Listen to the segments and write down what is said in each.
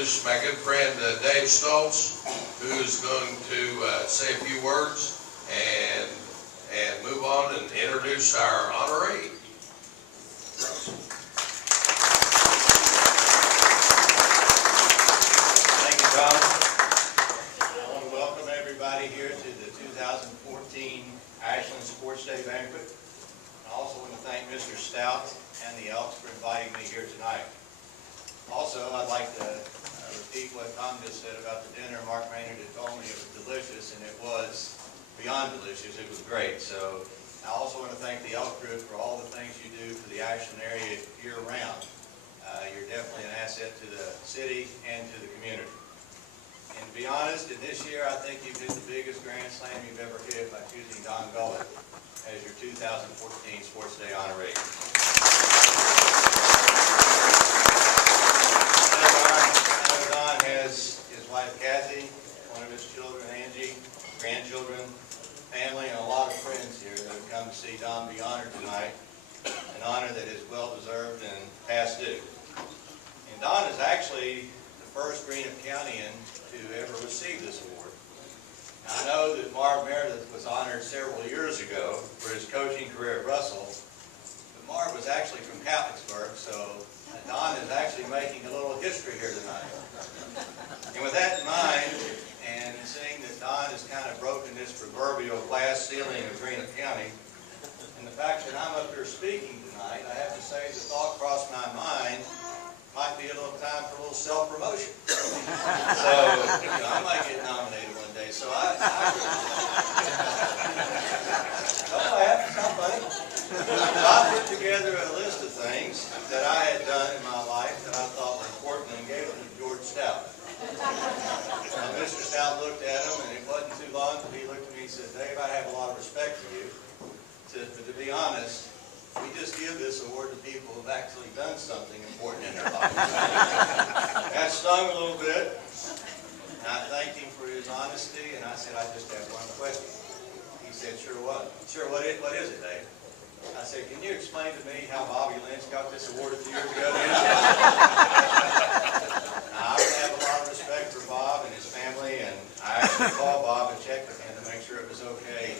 introduce my good friend Dave Stoltz, who's going to say a few words and move on and introduce our honoree. Thank you, Tom. I want to welcome everybody here to the 2014 Ashland Sports Day banquet. I also want to thank Mr. Stout and the Elks for inviting me here tonight. Also, I'd like to repeat what Tom just said about the dinner. Mark Maynard had told me it was delicious, and it was beyond delicious. It was great. So I also want to thank the Elk group for all the things you do for the Ashland area year-round. You're definitely an asset to the city and to the community. And to be honest, in this year, I think you've hit the biggest grand slam you've ever hit by choosing Don Gullett as your 2014 Sports Day honoree. Don has his wife Kathy, one of his children Angie, grandchildren, family, and a lot of friends here that have come to see Don be honored tonight, an honor that is well deserved and past due. And Don is actually the first Greenup Countyan to ever receive this award. Now, I know that Marv Meredith was honored several years ago for his coaching career at Russell, but Marv was actually from Catholicsburg, so Don is actually making a little history here tonight. And with that in mind, and seeing that Don has kind of broken this proverbial glass ceiling of Greenup County, and the fact that I'm up here speaking tonight, I have to say the thought crossed my mind, might be a little time for a little self-promotion. So, I might get nominated one day. So I have to sound funny. I put together a list of things that I had done in my life that I thought were important and gave them to George Stout. Now, Mr. Stout looked at him, and it wasn't too long until he looked at me and said, "Dave, I have a lot of respect for you. But to be honest, we just give this award to people who've actually done something important in their life." That stung a little bit. And I thanked him for his honesty, and I said, "I just have one question." He said, "Sure what? Sure, what is it, Dave?" I said, "Can you explain to me how Bobby Lynch got this award a few years ago?" I have a lot of respect for Bob and his family, and I actually called Bob and checked with him to make sure it was okay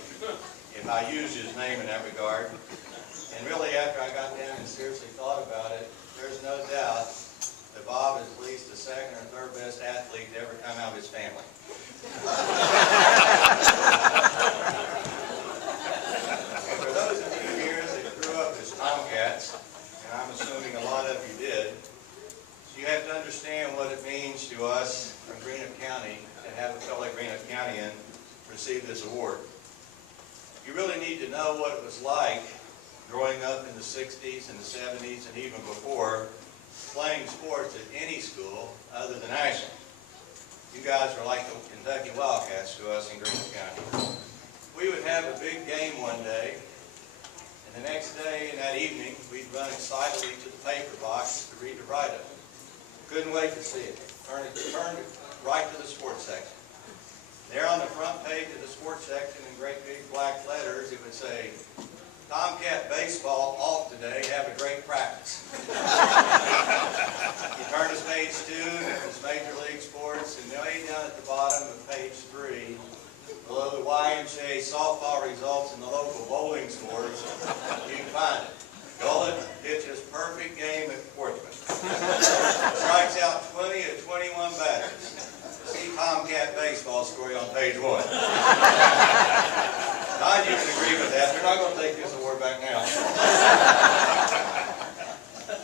if I used his name in that regard. And really, after I got down and seriously thought about it, there's no doubt that Bob is at least the second or third best athlete to ever come out of his family. And for those of you here that grew up as Tomcats, and I'm assuming a lot of you did, you have to understand what it means to us from Greenup County to have a fellow Greenup Countyan receive this award. You really need to know what it was like growing up in the 60s and the 70s and even before, playing sports at any school other than Ashland. You guys are like the Kentucky Wildcats to us in Greenup County. We would have a big game one day, and the next day and that evening, we'd run excitedly to the paper box to read the write-up. Couldn't wait to see it. Turn it right to the sports section. There on the front page of the sports section in great big black letters, it would say, "Tomcat baseball off today, have a great practice." You turn to page 2, and it was Major League Sports, and way down at the bottom of page 3, below the YMCA softball results and the local bowling scores, you can find it. Gullett pitches perfect game at Sportsman. Strikes out 20 of 21 batters. See Tomcat baseball story on page 1. Don, you can agree with that. They're not going to take this award back now.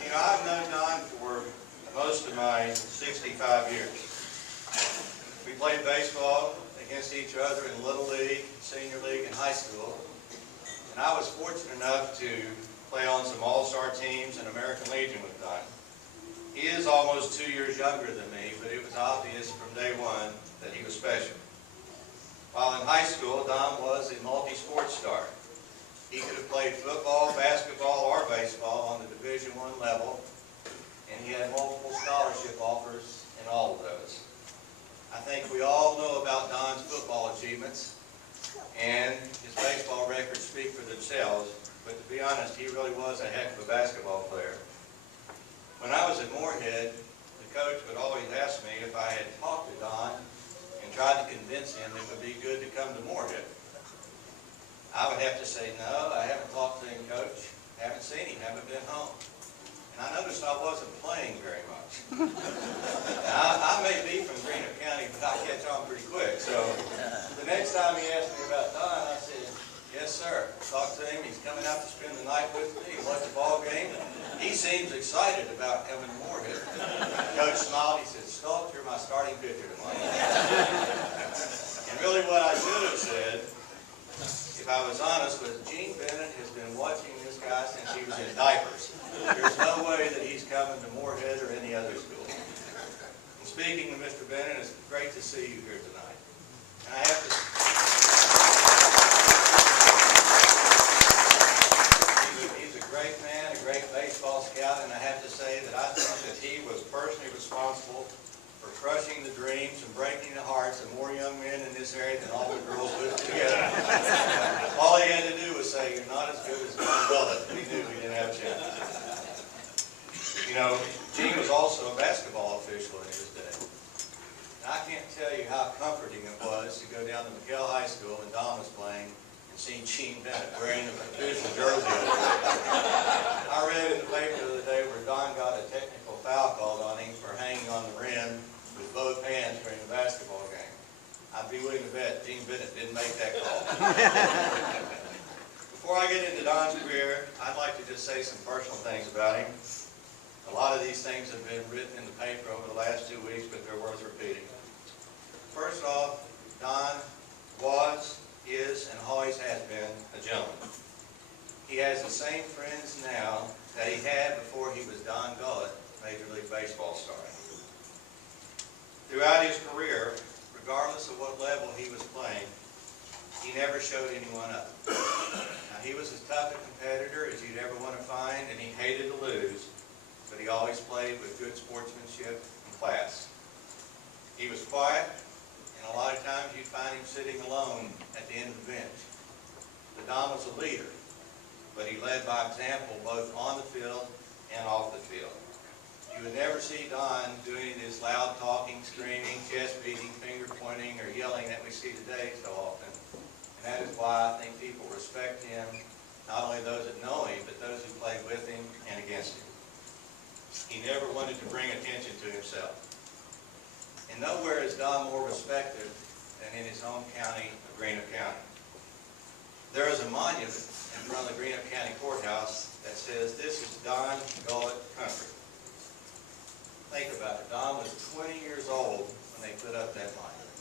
You know, I've known Don for most of my 65 years. We played baseball against each other in Little League, Senior League, and high school. And I was fortunate enough to play on some all-star teams and American Legion with Don. He is almost 2 years younger than me, but it was obvious from day one that he was special. While in high school, Don was a multi-sport star. He could have played football, basketball, or baseball on the Division I level, and he had multiple scholarship offers in all of those. I think we all know about Don's football achievements, and his baseball records speak for themselves, but to be honest, he really was a heck of a basketball player. When I was at Moorhead, the coach would always ask me playing very much. Now, I may be from Greenup County, but I catch on pretty quick. So the next time he asked me about Don, I said, yes, sir. Talked to him. He's coming out to spend the night with me and watch the ball game. He seems excited about coming to Moorhead. Coach smiled. He said, Stoltz, you're my starting pitcher tonight. And really what I should have said, if I was honest, was Gene Bennett has been watching this guy since he was in diapers. There's no way that he's coming to Moorhead or any other school. And speaking of Mr. Bennett, it's great to see you here tonight. And I have to... He's a great man, a great baseball scout, and I have to say that I think that he was personally responsible for crushing the dreams and breaking the hearts of more young men in this area than all the girls put together. All he had to do was say, you're not as good as Don Gullett. We knew we didn't have a chance. You know, Gene was also a basketball official in his day. And I can't tell you how comforting it was to go down to Mckell High School when Don was playing and see Gene Bennett wearing the official jersey. I read in the paper the other day where Don got a technical foul called on him for hanging on the rim with both hands during the basketball game. I'd be willing to bet Gene Bennett didn't make that call. Before I get into Don's career, I'd like to just say some personal things about him. A lot of these things have been written in the paper over the last 2 weeks, but they're worth repeating. First off, Don was, is, and always has been a gentleman. He has the same friends now that he had before he was Don Gullett, Major League Baseball star. Throughout his career, regardless of what level he was playing, he never showed anyone up. Now, he was as tough a competitor as you'd ever want to find, and he hated to lose, but he always played with good sportsmanship and class. He was quiet, and a lot of times you'd find him sitting alone at the end of the bench. But Don was a leader, but he led by example both on the field and off the field. You would never see Don doing this loud talking, screaming, chest beating, finger pointing, or yelling that we see today so often. And that is why I think people respect him, not only those that know him, but those who played with him and against him. He never wanted to bring attention to himself. And nowhere is Don more respected than in his home county of Greenup County. There is a monument in front of the Greenup County Courthouse that says, "This is Don Gullett country." Think about it. Don was 20 years old when they put up that monument.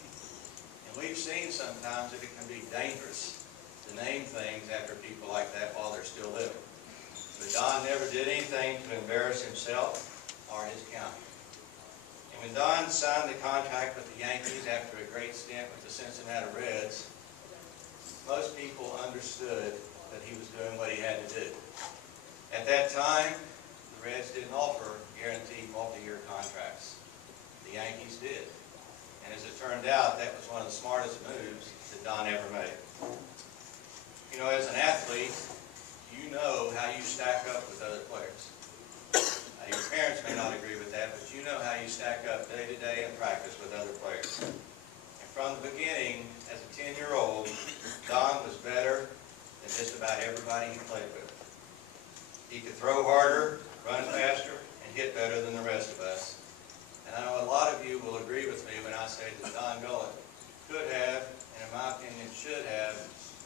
And we've seen sometimes that it can be dangerous to name things after people like that while they're still living. But Don never did anything to embarrass himself or his county. And when Don signed the contract with the Yankees after a great stint with the Cincinnati Reds, most people understood that he was doing what he had to do. At that time, the Reds didn't offer guaranteed multi-year contracts. The Yankees did. And as it turned out, that was one of the smartest moves that Don ever made. You know, as an athlete, you know how you stack up with other players. Your parents may not agree with that, but you know how you stack up day to day in practice with other players. And from the beginning, as a 10-year-old, Don was better than just about everybody he played with. He could throw harder, run faster, and hit better than the rest of us. And I know a lot of you will agree with me when I say that Don Gullett could have, and in my opinion should have,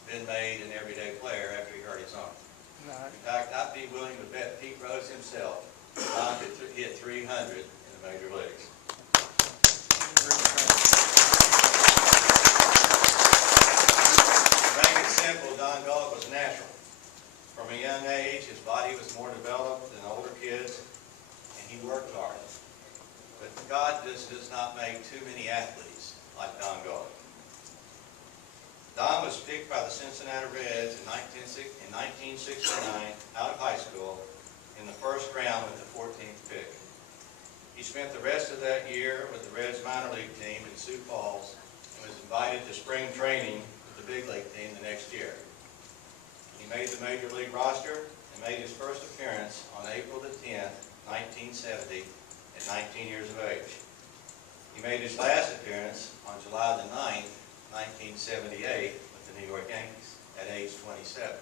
been made an everyday player after he hurt his arm. In fact, I'd be willing to bet Pete Rose himself Don could hit 300 in the major leagues. To make it simple, Don Gullett was natural. From a young age, his body was more developed than older kids, and he worked hard. But God just does not make too many athletes like Don Gullett. Don was picked by the Cincinnati Reds in 1969 out of high school in the first round with the 14th pick. He spent the rest of that year with the Reds minor league team in Sioux Falls and was invited to spring training with the big league team the next year. He made the major league roster and made his first appearance on April the 10th, 1970 at 19 years of age. He made his last appearance on July the 9th, 1978 with the New York Yankees at age 27.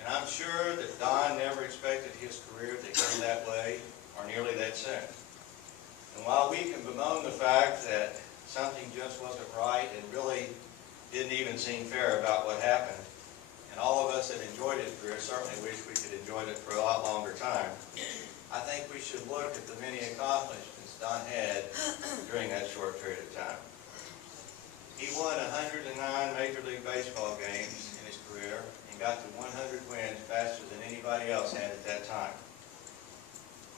And I'm sure that Don never expected his career to end that way or nearly dead soon. And while we can bemoan the fact that something just wasn't right and really didn't even seem fair about what happened, and all of us that enjoyed his career certainly wish we could enjoy it for a lot longer time, I think we should look at the many accomplishments Don had during that short period of time. He won 109 Major League Baseball games in his career and got to 100 wins faster than anybody else had at that time.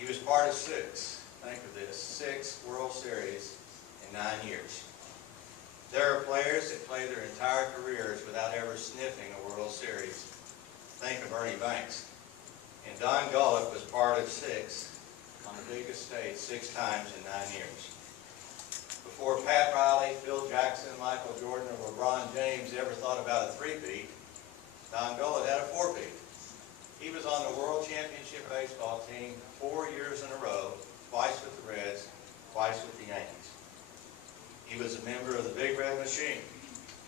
He was part of 6, think of this, 6 World Series in 9 years. There are players that play their entire careers without ever sniffing a World Series. Think of Ernie Banks. And Don Gullett was part of 6 on the biggest stage 6 times in 9 years. Before Pat Riley, Phil Jackson, Michael Jordan, or LeBron James ever thought about a 3-peat, Don Gullett had a 4-peat. He was on the World Championship Baseball team 4 years in a row, twice with the Reds, twice with the Yankees. He was a member of the Big Red Machine.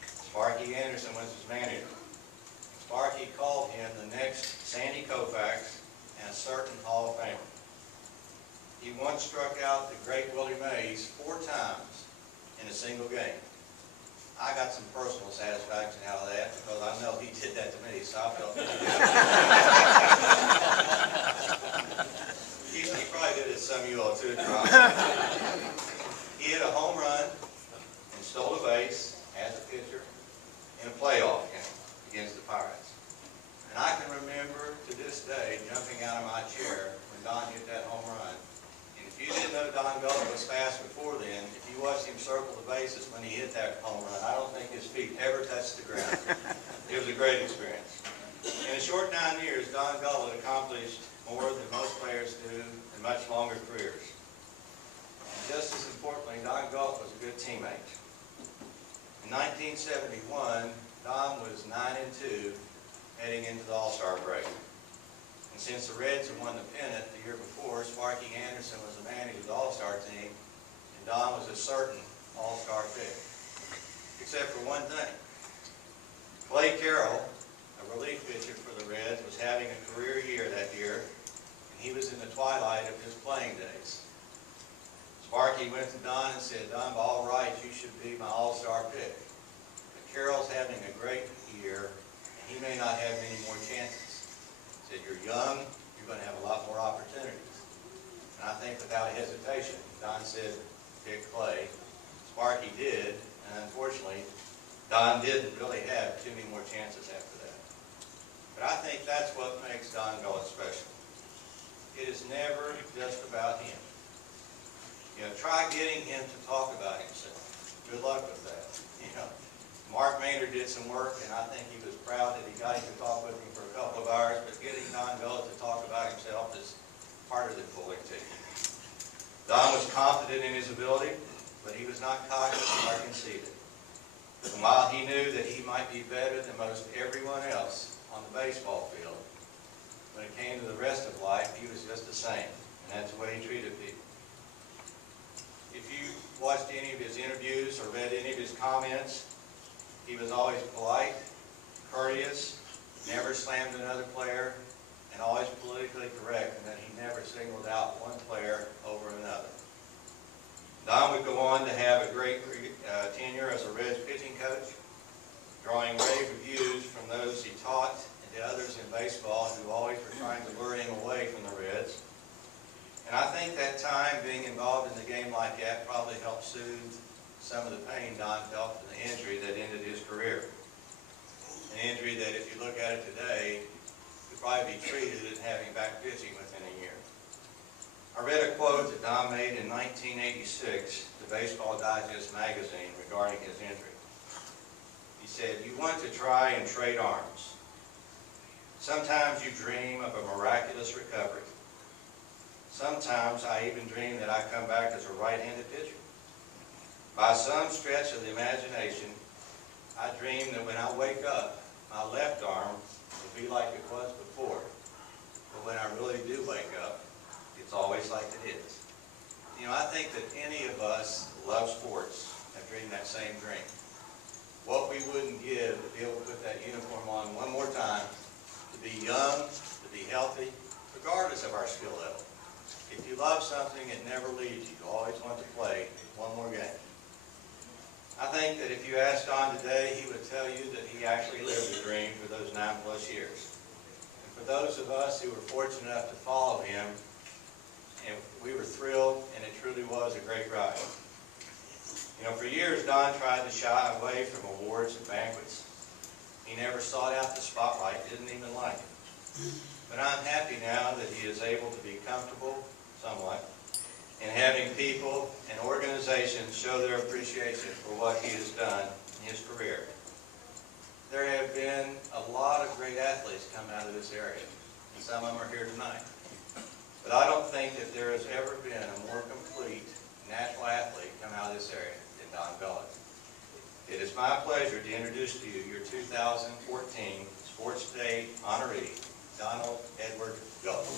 Sparky Anderson was his manager. Sparky called him the next Sandy Koufax and a certain Hall of Famer. He once struck out the great Willie Mays 4 times in a single game. I got some personal satisfaction out of that because I know he did that to me, so I felt pretty good. He probably did it to some of you all too. He hit a home run and stole a base as a pitcher in a playoff game against the Pirates. And I can remember to this day jumping out of my chair when Don hit that home run. And if you didn't know Don Gullett was fast before then, if you watched him circle the bases when he hit that home run, I don't think his feet ever touched the ground. It was a great experience. In a short 9 years, Don Gullett accomplished more than most players do in much longer careers. And just as importantly, Don Gullett was a good teammate. In 1971, Don was 9-2 heading into the All-Star break. And since the Reds had won the pennant the year before, Sparky Anderson was the manager of the All-Star team, and Don was a certain All-Star pick. Except for one thing. Clay Carroll, a relief pitcher for the Reds, was having a career year that year, and he was in the twilight of his playing days. Sparky went to Don and said, "Don, by all rights, you should be my All-Star pick. But Carroll's having a great year, and he may not have many more chances." He said, "You're young, you're going to have a lot more opportunities." And I think without hesitation, Don said, "Pick Clay." Sparky did, and unfortunately, Don didn't really have too many more chances after that. But I think that's what makes Don Gullett special. It is never just about him. You know, try getting him to talk about himself. Good luck with that. You know, Mark Maynard did some work, and I think he was proud that he got him to talk with him for a couple of hours, but getting Don Gullett to talk about himself is harder than pulling teeth. Don was confident in his ability, but he was not cocky or conceited. And while he knew that he might be better than most everyone else on the baseball field, when it came to the rest of life, he was just the same, and that's the way he treated people. If you watched any of his interviews or read any of his comments, he was always polite, courteous, never slammed another player, and always politically correct, and that he never singled out one player over another. Don would go on to have a great tenure as a Reds pitching coach, drawing rave reviews from those he taught and to others in baseball who always were trying to lure him away from the Reds. And I think that time being involved in the game like that probably helped soothe some of the pain Don felt from the injury that ended his career. An injury that, if you look at it today, could probably be treated as having back pitching within a year. I read a quote that Don made in 1986 to Baseball Digest magazine regarding his injury. He said, "You want to try and trade arms. Sometimes you dream of a miraculous recovery. Sometimes I even dream that I come back as a right-handed pitcher. By some stretch of the imagination, I dream that when I wake up, my left arm will be like it was before. But when I really do wake up, it's always like it is." You know, I think that any of us who love sports have dreamed that same dream. What we wouldn't give to be able to put that uniform on one more time, to be young, to be healthy, regardless of our skill level. If you love something, it never leaves you. You always want to play one more game. I think that if you asked Don today, he would tell you that he actually lived the dream for those 9+ years. And for those of us who were fortunate enough to follow him, and we were thrilled, and it truly was a great ride. You know, for years, Don tried to shy away from awards and banquets. He never sought out the spotlight, didn't even like it. But I'm happy now that he is able to be comfortable, somewhat, in having people and organizations show their appreciation for what he has done in his career. There have been a lot of great athletes come out of this area, and some of them are here tonight. But I don't think that there has ever been a more complete national athlete come out of this area than Don Gullett. It is my pleasure to introduce to you your 2014 Sports Day honoree, Donald Edward Gullett.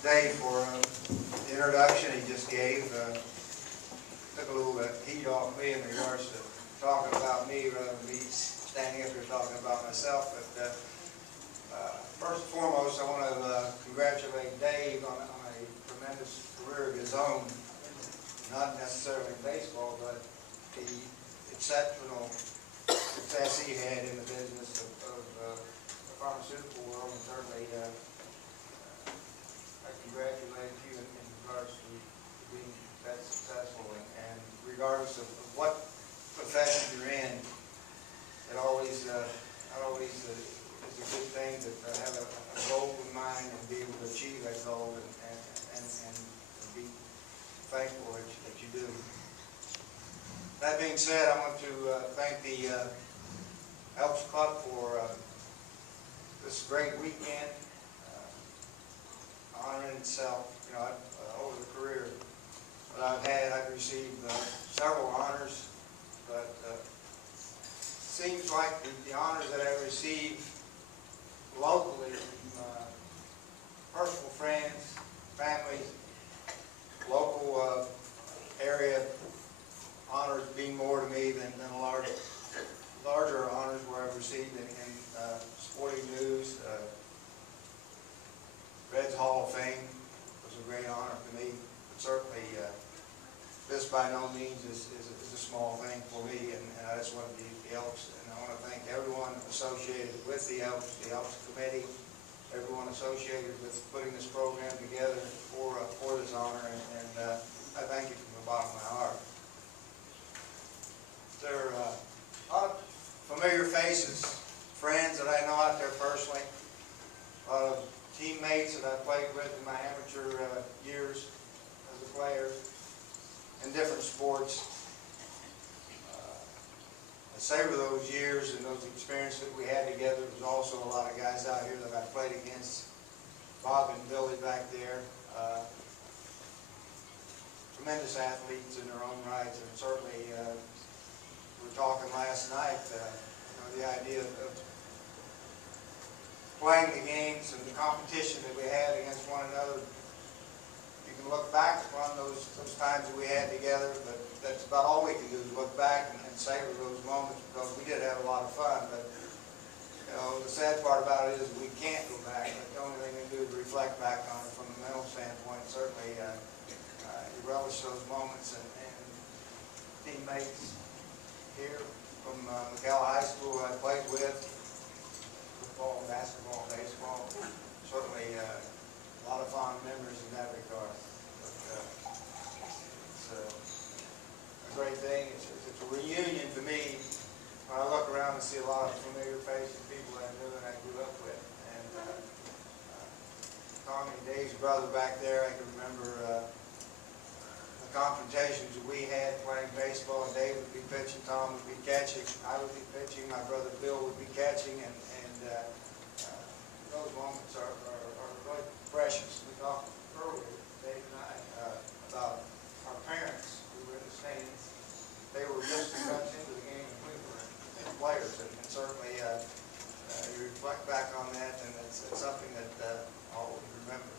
Dave for the introduction he just gave. Took a little heat off me in regards to talking about me rather than me standing up here talking about myself. But first and foremost, I want to congratulate Dave on a tremendous career of his own, not necessarily in baseball, but the exceptional success he had in the business of the pharmaceutical world, and certainly I congratulate you in regards to being that successful, and regardless of what profession you're in, it always is a good thing to have a goal in mind and be able to achieve that goal and be thankful that you do. That being said, I want to thank the Elks Club for this great weekend. Honor in itself. You know, over the career that I've had, I've received several honors, but seems like the honors that I've received locally from personal friends, family, local area honors mean more to me than a larger honors where I've received in sporting news. Reds Hall of Fame was a great honor to me, but certainly this by no means is a small thing for me, and I just want to be the Elks, and I want to thank everyone associated with the Elks Committee, everyone associated with putting this program together for this honor, and I thank you from the bottom of my heart. There are a lot of familiar faces, friends that I know out there personally, a lot of teammates that I played with in my amateur years as a player in different sports. I savor those years and those experiences that we had together. There's also a lot of guys out here that I played against, Bob and Billy back there. Tremendous athletes in their own rights, and certainly we were talking last night, the idea of playing the games and the competition that we had against one another. You can look back upon those times that we had together, but that's about all we can do is look back and savor those moments, because we did have a lot of fun. But the sad part about it is we can't go back. But the only thing we can do is reflect back on it from a mental standpoint. Certainly, you relish those moments, and teammates here from Mckell High School I played with. Football, basketball, baseball, certainly a lot of fond memories in that regard. But it's a great thing. It's a reunion to me when I look around and see a lot of familiar faces, people I knew and I grew up with. And Tommy and Dave's brother back there, I can remember the confrontations that we had playing baseball, and Dave would be pitching, Tom would be catching, I would be pitching, my brother Bill would be catching, and those moments are really precious. We talked earlier, Dave and I, about our parents who were in the stands. They were just as much into the game as we were. and certainly you reflect back on that, and it's something that I'll always remember.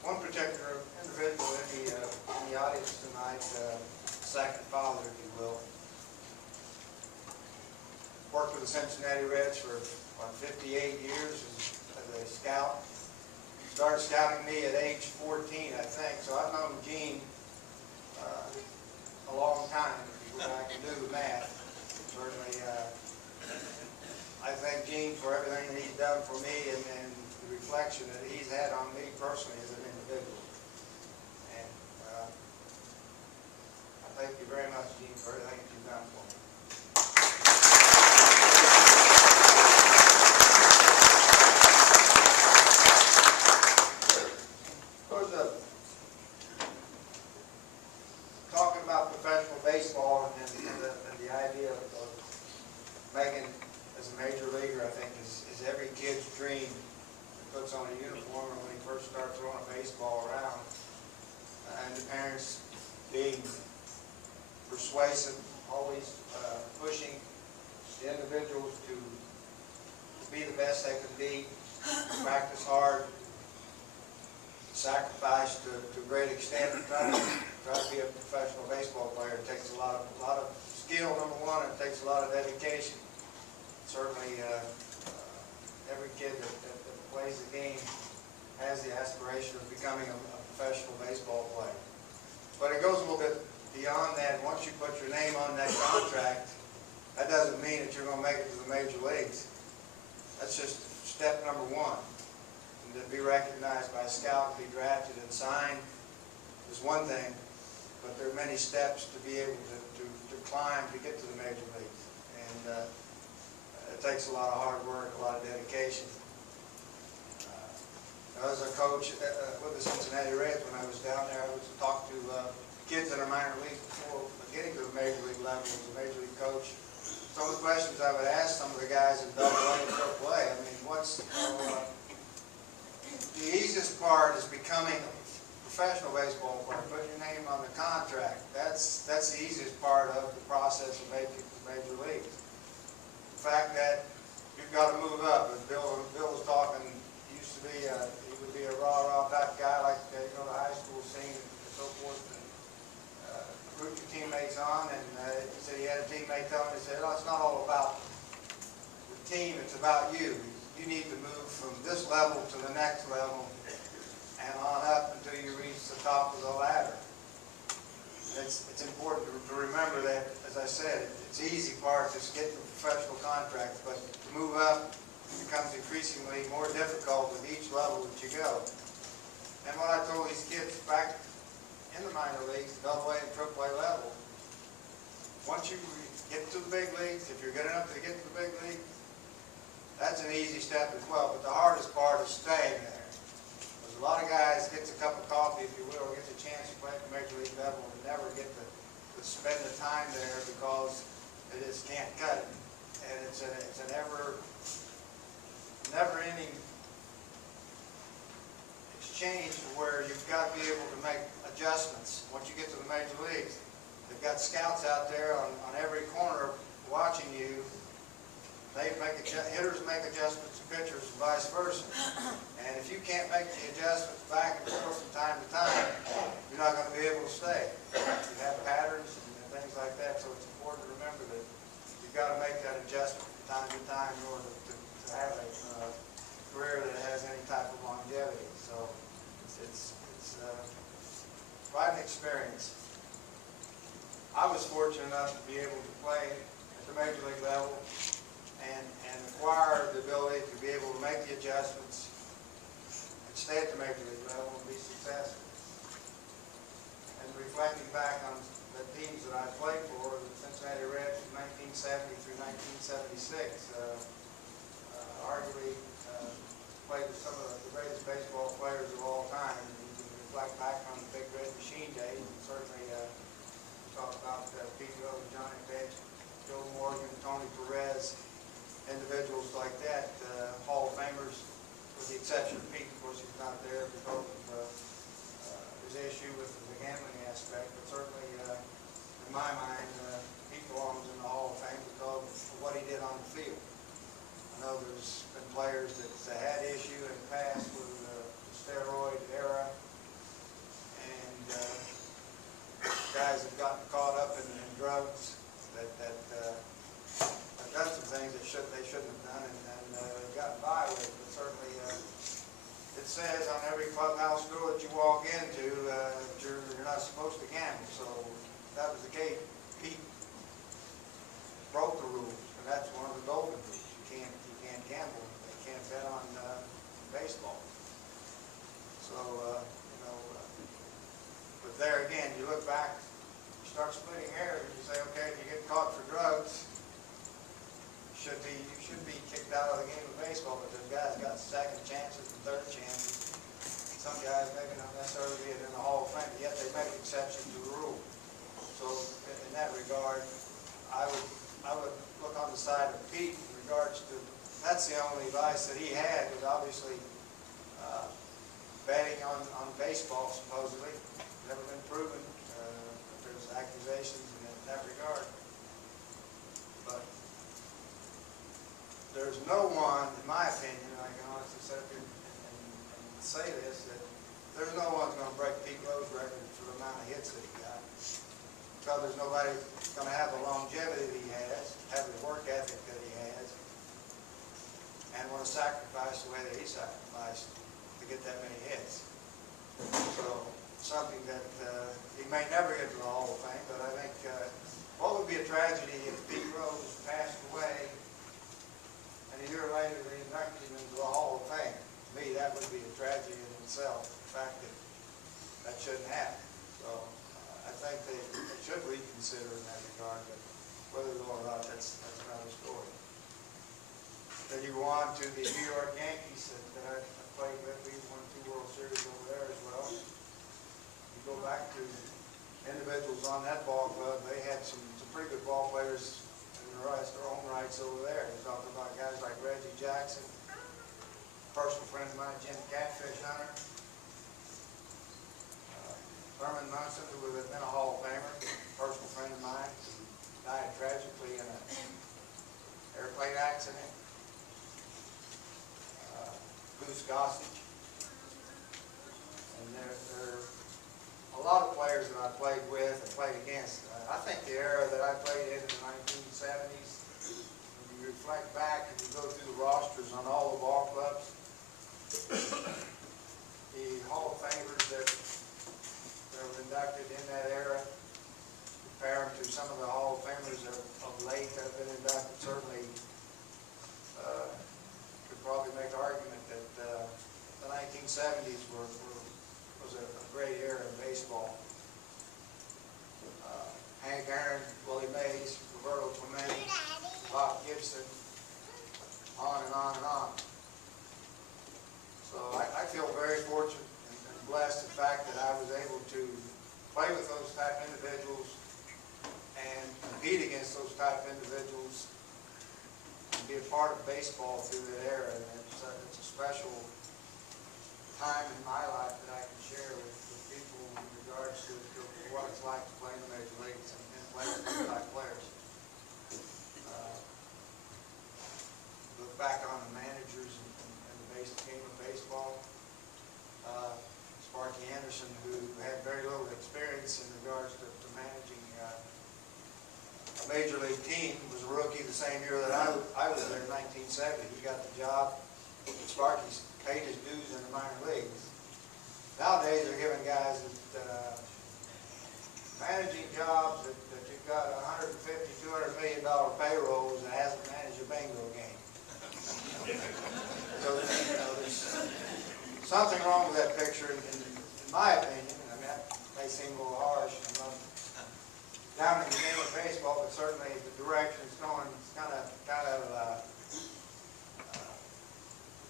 One particular individual in the audience tonight, second father, if you will, worked with the Cincinnati Reds for 58 years as a scout. Started scouting me at age 14, I think, so I've known Gene a long time, if you go back and do the math. Certainly, I thank Gene for everything that he's done for me and the reflection that he's had on me personally as an individual. And I thank you very much, Gene, for everything that you've done for me. Talking about professional baseball and the idea of making as a major leaguer, I think, is every kid's dream that puts on a uniform when he first starts throwing a baseball around. And the parents being persuasive, always pushing the individuals to be the best they can be, practice hard, sacrifice to a great extent, and try to be a professional baseball player. It takes a lot of skill, number one, and it takes a lot of dedication. Certainly, every kid that plays the game has the aspiration of becoming a professional baseball player. But it goes a little bit beyond that. Once you put your name on that contract, that doesn't mean that you're going to make it to the major leagues. That's just step number one. And to be recognized by a scout, be drafted and signed is one thing, but there are many steps to be able to climb to get to the major leagues. And it takes a lot of hard work, a lot of dedication. As a coach with the Cincinnati Reds, when I was down there, I was to talk to kids in our minor leagues before getting to the major league level as a major league coach. Some of the questions I would ask some of the guys in AA and AAA, I mean, what's the easiest part is becoming a professional baseball player, putting your name on the contract. That's the easiest part of the process of making it to the major leagues. The fact that you've got to move up, as Bill was talking, he used to be he would be a rah-rah type guy, like the high school scene and so forth, and root your teammates on, and he said he had a teammate tell him, he said, oh, it's not all about the team, it's about you. You need to move from this level to the next level and on up until you reach the top of the ladder. It's important to remember that, as I said, it's the easy part, just get the professional contract, but to move up becomes increasingly more difficult with each level that you go. And what I told these kids back in the minor leagues, AA and AAA level, once you get to the big leagues, if you're good enough to get to the big league, that's an easy step as well, but the hardest part is staying there. There's a lot of guys gets a cup of coffee, if you will, or gets a chance to play at the major league level and never get to spend the time there because they just can't cut it. And it's an never-ending exchange where you've got to be able to make adjustments. Once you get to the major leagues, they've got scouts out there on every corner watching you. Hitters make adjustments to pitchers and vice versa. And if you can't make the adjustments back and forth from time to time, you're not going to be able to stay. You have patterns and things like that, so it's important to remember that you've got to make that adjustment from time to time in order to have a career that has any type of longevity. So it's quite an experience. I was fortunate enough to be able to play at the major league level and acquire the ability to be able to make the adjustments and stay at the major league level and be successful. And reflecting back on the teams that I played for, the Cincinnati Reds from 1970 through 1976, arguably played with some of the greatest baseball players of all time. And you can reflect back on the Big Red Machine days, and certainly talk about Pete Rose, Johnny Bench, Joe Morgan, Tony Perez, individuals like that, Hall of Famers, with the exception of Pete. Of course, he's not there because of his issue with the gambling aspect, but certainly, in my mind, Pete belongs in kicked out of the game of baseball, but those guys got second chances and third chances. Some guys maybe not necessarily be in the Hall of Fame, but yet they make exceptions to the rule. So in that regard, I would look on the side of Pete in regards to, that's the only vice that he had, was obviously betting on baseball, supposedly. Never been proven. There's accusations in that regard. But there's no one, in my opinion, and I can honestly sit up here and say this, that there's no one's going to break Pete Rose's record for the amount of hits that he got. Because there's nobody going to have the longevity that he has, have the work ethic that he has, and want to sacrifice the way that he sacrificed to get that many hits. So, something that he may never get to the Hall of Fame, but I think what would be a tragedy if Pete Rose passed away and a year later they inducted him into the Hall of Fame? To me, that would be a tragedy in itself, the fact that that shouldn't happen. So, I think they should reconsider in that regard, but whether they will or not, that's another story. Then you go on to the New York Yankees that I played with. We won 2 World Series over there as well. You go back to individuals on that ball club, they had some pretty good ball players in their own rights over there. You're talking about guys like Reggie Jackson, personal friend of mine, Jim Catfish Hunter, Thurman Munson, who would have been a Hall of Famer, personal friend of mine, died tragically in an airplane accident. Goose Gossage. And there are a lot of players that I played with and played against. I think the era that I played in the 1970s, when you reflect back and you go through the rosters on all the ball clubs, the Hall of Famers that were inducted in that era, compare them to some of the Hall of Famers of late that have been inducted, certainly could probably make an argument that the 1970s was a great era in baseball. Hank Aaron, Willie Mays, Roberto Clemente, Bob Gibson, on and on and on. So I feel very fortunate and blessed the fact that I was able to play with those type of individuals and compete against those type of individuals and be a part of baseball through that era. And it's a special time in my life that I can share with people in regards to what it's like to play in the major leagues and play with those type players. Look back on the managers and the game of baseball. Sparky Anderson, who had very little experience in regards to managing a major league team, was a rookie the same year that I was there in 1970. He got the job. Sparky's paid his dues in the minor leagues. Nowadays, they're giving guys that managing jobs that you've got $150, $200 million payrolls that hasn't managed a bingo game. So there's something wrong with that picture, in my opinion. I mean, that may seem a little harsh. I'm not down in the game of baseball, but certainly the direction it's going, it's kind of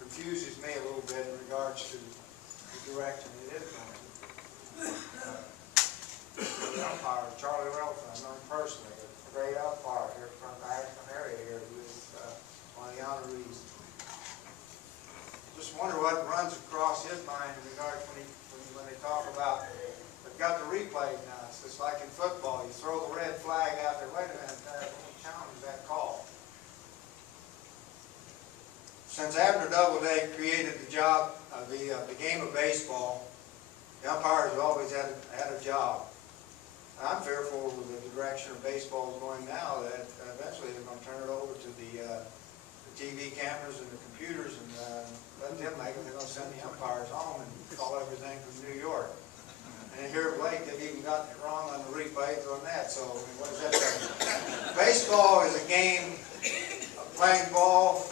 confuses me a little bit in regards to the direction it is going. The umpire, Charlie Relford, I know him personally, a great umpire here from the Ashland area here, who is one of the honorees. Just wonder what runs across his mind in regards when they talk about, they've got the replays now. It's just like in football, you throw the red flag out there, wait a minute, we'll challenge that call. Since Abner Doubleday created the job of the game of baseball, the umpires have always had a job. And I'm fearful with the direction of baseball is going now that eventually they're going to turn it over to the TV cameras and the computers and let them make it. They're going to send the umpires home and call everything from New York. And here of late, they've even gotten it wrong on the replays on that. So what does that mean? Baseball is a game of playing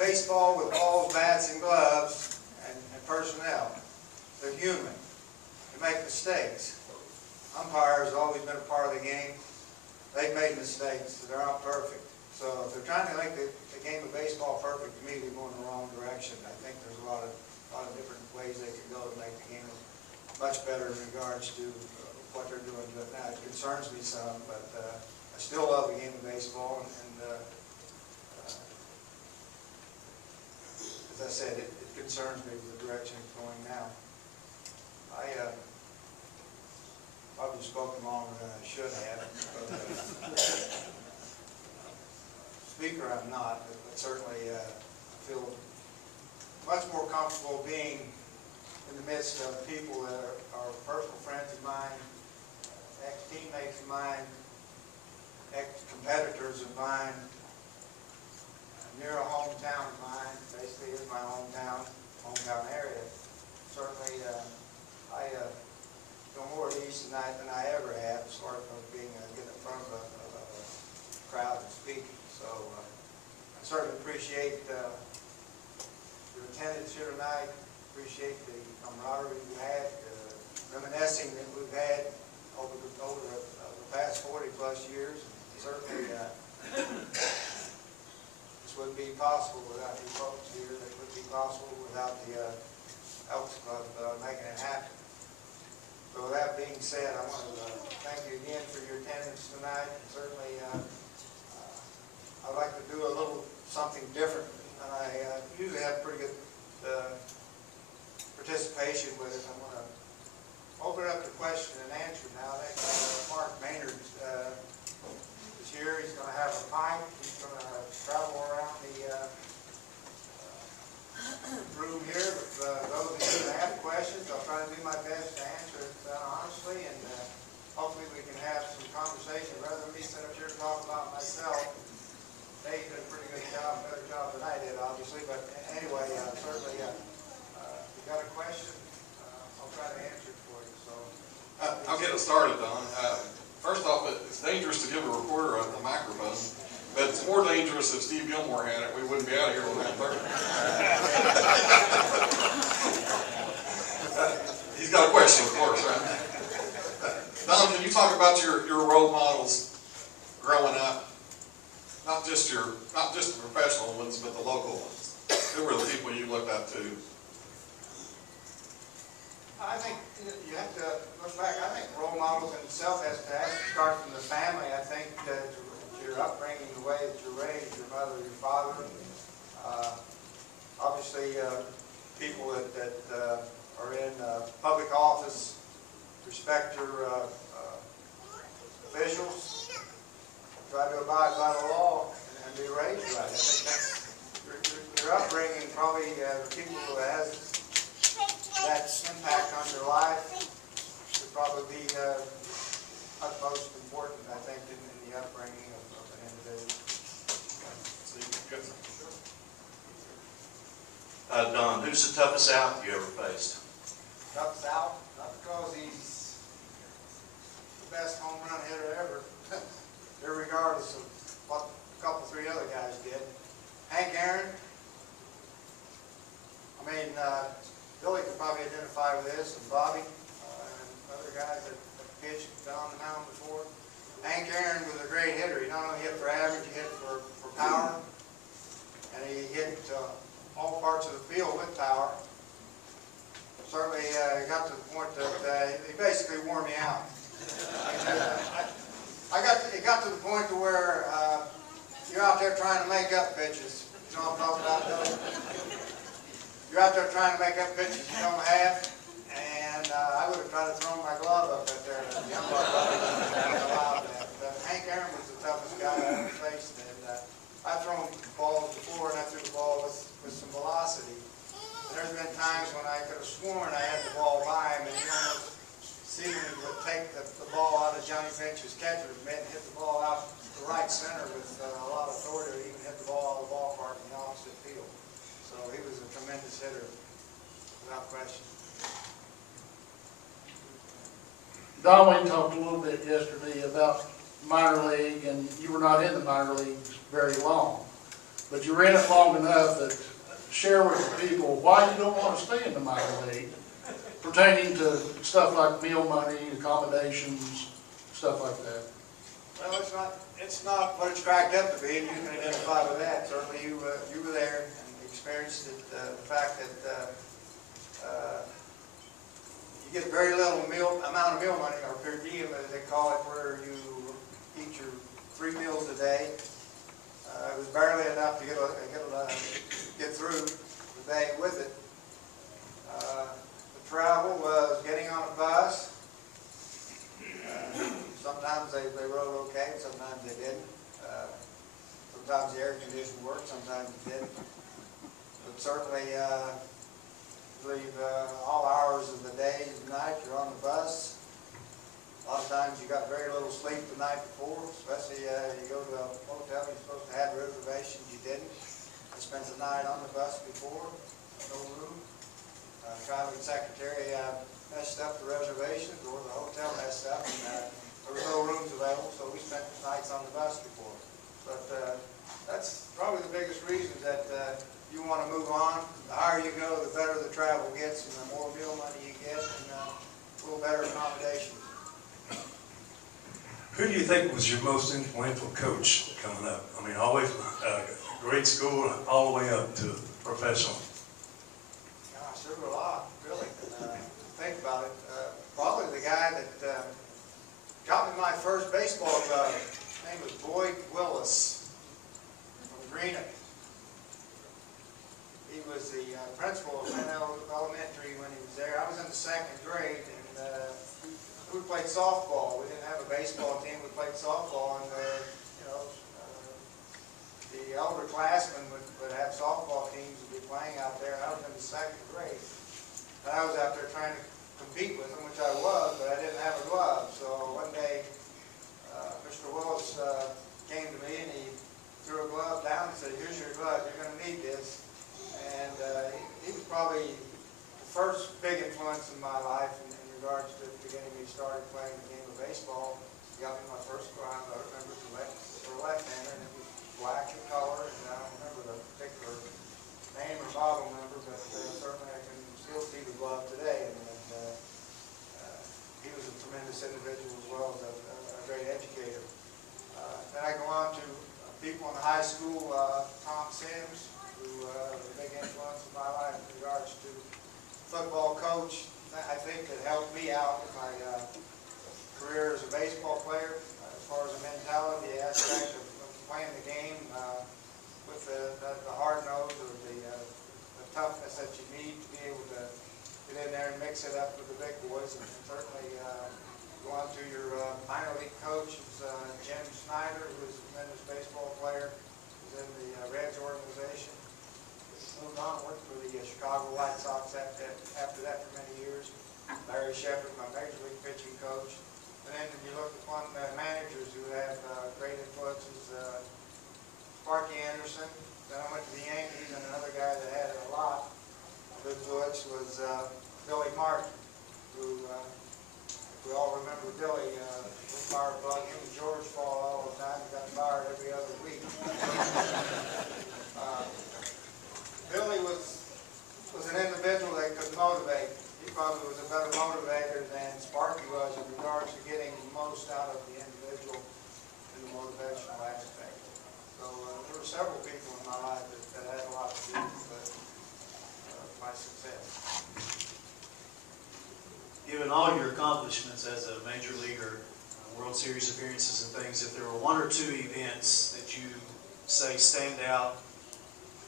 baseball with balls, bats, and gloves, and personnel. They're human. They make mistakes. Umpires have always been a part of the game. They've made mistakes. They're not perfect. So if they're trying to make the game of baseball perfect, to me, they're going the wrong direction. I think there's a lot of different ways they can go to make the game much better in regards to what they're doing to it now. It concerns me some, but I still love the game of baseball, and as I said, it concerns me with the direction it's going now. I probably spoken longer than I should have. But, speaker I'm not, but certainly I feel much more comfortable being in the midst of people that are personal friends of mine, ex-teammates of mine, ex-competitors of mine, near a hometown of mine, basically is my hometown area. Certainly, I feel more at ease tonight than I ever have, as far as being getting in front of a crowd and speaking. So I certainly appreciate your attendance here tonight. Appreciate the camaraderie we've had, reminiscing that we've had over the past 40 plus years. Certainly, this wouldn't be possible without you folks here. It wouldn't be possible without the Elks Club making it happen. So with that being said, I want to thank you again for your attendance tonight. And certainly, I'd like to do a little something different. And I usually have pretty good participation with it. I'm going to open it up to question and answer now. I think Mark Maynard is here. He's going to have a mic. He's going to travel around the room here. With those of you that have questions, I'll try to do my best to answer it honestly, and hopefully we can have some conversation rather than me sit up here and talk about myself. Dave did a pretty good job, better job than I did, obviously. But anyway, certainly, if you got a question, I'll try to answer it for you. So I'll get it started, Don. First off, it's dangerous to give a reporter a microphone, but it's more dangerous if Steve Gilmore had it. We wouldn't be out of here till 9:30. He's got a question, of course, right? Don, can you talk about your role models growing up? Not just the professional ones, but the local ones. Who were the people you looked up to? I think you have to look back. I think role models in itself has to start from the family. I think that your upbringing, the way that you're raised, your mother, your father, obviously people that are in public office, respect your officials, try to abide by the law, and be raised right. I think that's your upbringing. Probably the people who has that impact on your life would probably be utmost important, I think, in the upbringing of an individual. Don, who's the toughest out you ever faced? Toughest out, not because he's the best home run hitter ever, irregardless of what a couple, three other guys did. Hank Aaron. I mean, Billy could probably identify with this, and Bobby, and other guys that pitched, been on the mound before. Hank Aaron was a great hitter. He not only hit for average, he hit for power, and he hit all parts of the field with power. Certainly, it got to the point that he basically wore me out. It got to the point to where you're out there trying to make up pitches. You know what I'm talking about, Billy? You're out there trying to make up pitches you don't have, and I would have tried to throw my glove up right there. The umpire wouldn't allow that. But Hank Aaron was the toughest guy I ever faced, and I've thrown balls before, and I threw the ball with some velocity. And there's been times when I could have sworn I had the ball by him, and he almost seemingly would take the ball out of Johnny Bench's catcher's mitt and hit the ball out to right center with a lot of authority, or even hit the ball out of the ballpark in the opposite field. So he was a tremendous hitter, without question. Don, we talked a little bit yesterday about minor league, and you were not in the minor leagues very long, but you were in it long enough that share with the people why you don't want to stay in the minor league, pertaining to stuff like meal money, accommodations, stuff like that. Well, it's not what it's cracked up to be, and you can identify with that. Certainly, you were there and experienced it, the fact that you get very little amount of meal money, or per diem, as they call it, where you eat your 3 meals a day. It was barely enough to get through the day with it. The travel was getting on a bus. Sometimes they rode okay, sometimes they didn't. Sometimes the air conditioning worked, sometimes it didn't. But certainly, leave all hours of the day and night, you're on the bus. A lot of times you got very little sleep the night before, especially you go to a hotel, you're supposed to have reservations, you didn't. I spent the night on the bus before, no room. Traveling secretary messed up the reservations, or the hotel messed up, and there were no rooms available, so we spent nights on the bus before. But that's probably the biggest reason that you want to move on. The higher you go, the better the travel gets, and the more meal money you get, and a little better accommodations. Who do you think was your most influential coach coming up? I mean, always grade school all the way up to professional. Gosh, there were a lot, really. Think about it. Probably the guy that got me my first baseball glove. His name was Boyd Willis from Greenock. He was the principal of Mckell Elementary when he was there. I was in the 2nd grade, and we played softball. We didn't have a baseball team. We played softball, and the elder classmen would have softball teams and be playing out there. And I was in the 2nd grade, and I was out there trying to compete with them, which I was, but I didn't have a glove. So one day, Mr. Willis came to me and he threw a glove down and said, "Here's your glove. You're going to need this." And he was probably the first big influence in my life in regards to getting me started playing the game of baseball. He got me my first glove. I remember for a left-hander, and it was black in color. And I don't remember the particular name or model number, but certainly I can still see the glove today. And he was a tremendous individual as well as a great educator. Then I go on to people in the high school, Tom Sims, who was a big influence in my life in regards to football coach. I think that helped me out in my career as a baseball player, as far as the mentality aspect of playing the game with the hard nose or the toughness that you need to be able to get in there and mix it up with the big boys. And certainly go on to your minor league coach, Jim Snyder, who was a tremendous baseball player. He was in the Reds organization. Moved on, worked for the Chicago White Sox after that for many years. Larry Shepard, my major league pitching coach. And then you look upon managers who have great influences. Sparky Anderson. Then I went to the Yankees, and another guy that had a lot of influence was Billy Martin, who we all remember Billy. Fire plug him and George fall all the time. He got fired every other week. Billy was an individual that could motivate. He probably was a better motivator than Sparky was in regards to getting the most out of the individual in the motivational aspect. So there were several people in my life that had a lot to do with my success. Given all your accomplishments as a major leaguer, World Series appearances and things, if there were 1 or 2 events that you say stand out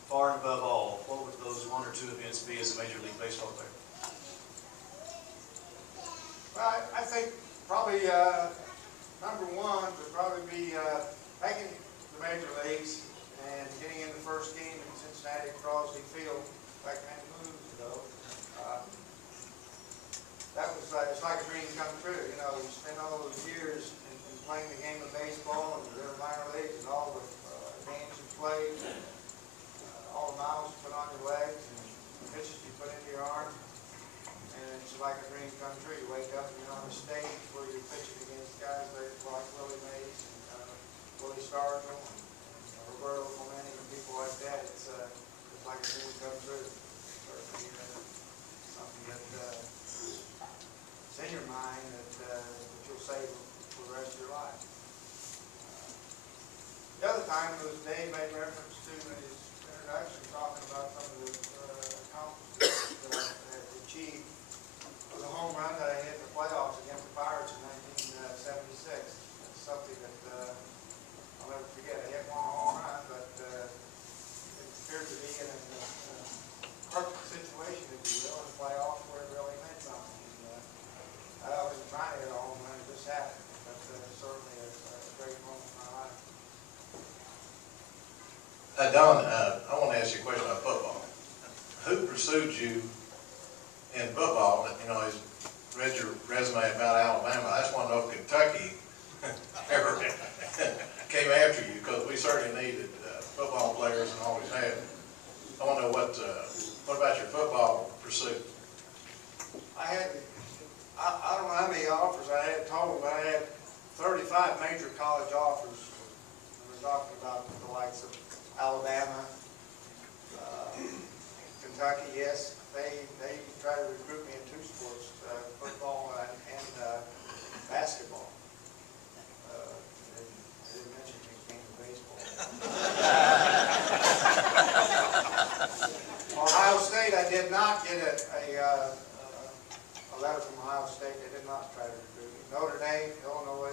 far and above all, what would those 1 or 2 events be as a major league baseball player? Well, I think probably number 1 would probably be making the major leagues and getting in the first game in Cincinnati Crosby Field like many moons ago. That was it's like a dream come true. You know, you spend all those years in playing the game of baseball and the minor leagues and all the games you played, all the miles you put on your legs and the pitches you put into your arm. And it's like a dream come true. You wake up and you're on a stage where you're pitching against guys like Willie Mays and Willie Stargell and Roberto Clemente and people like that. It's like a dream come true. Certainly something that it's in your mind that you'll save for the rest of your life. time was Dave made reference to in his introduction, talking about some of the accomplishments that achieved. It was a home run that I hit in the playoffs against the Pirates in 1976. It's something that I'll never forget. I hit one home run, but it appeared to be in a perfect situation, if you will, in the playoffs where it really meant something. And, I wasn't trying to hit a home run, it just happened. But certainly a great moment in my life. Don, I want to ask you a question about football. Who pursued you in football? You know, I read your resume about Alabama. I just want to know if Kentucky ever came after you, because we certainly needed football players and always have. I want to know what about your football pursuit? I don't know how many offers I had total, but I had 35 major college offers. We're talking about the likes of Alabama, Kentucky, yes. They tried to recruit me in two sports, football and basketball. I didn't mention the game of baseball. Ohio State, I did not get a letter from Ohio State. They did not try to recruit me. Notre Dame, Illinois,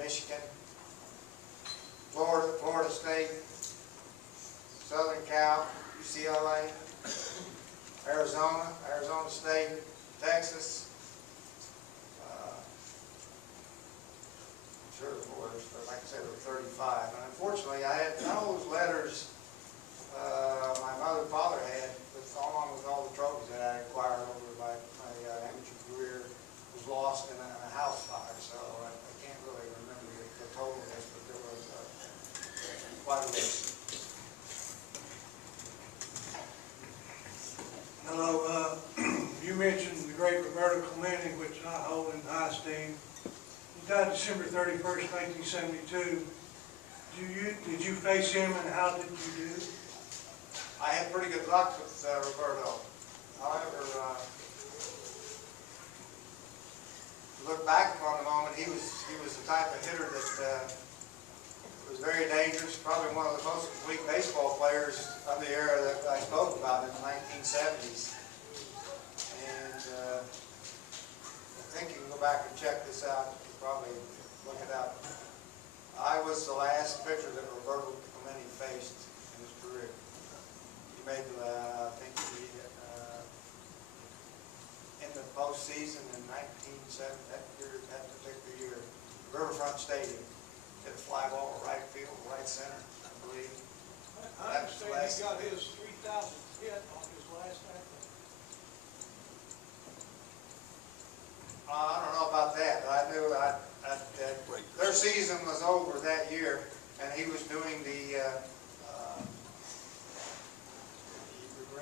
Michigan, Florida State, Southern Cal, UCLA, Arizona State, Texas. I'm sure there were, like I said, there were 35. And unfortunately, I had all those letters my mother and father had, along with all the trophies that I acquired over my amateur career, was lost in a house fire. So I can't really remember the total of this, but there was quite a list. Hello, you mentioned the great Roberto Clemente, which I hold in high esteem. He died December 31st, 1972. Did you face him, and how did you do? I had pretty good luck with Roberto. However, to look back upon the moment, he was the type of hitter that was very dangerous, probably one of the most complete baseball players of the era that I spoke about in the 1970s. And I think you can go back and check this out. You can probably look it up. I was the last pitcher that Roberto Clemente faced in his career. He made, I think, in the postseason in 1970, that particular year, Riverfront Stadium. Hit a fly ball right field, right center, I believe. I understand he got his 3,000th hit on his last outing. I don't know about that, but I knew that their season was over that year, and he was doing the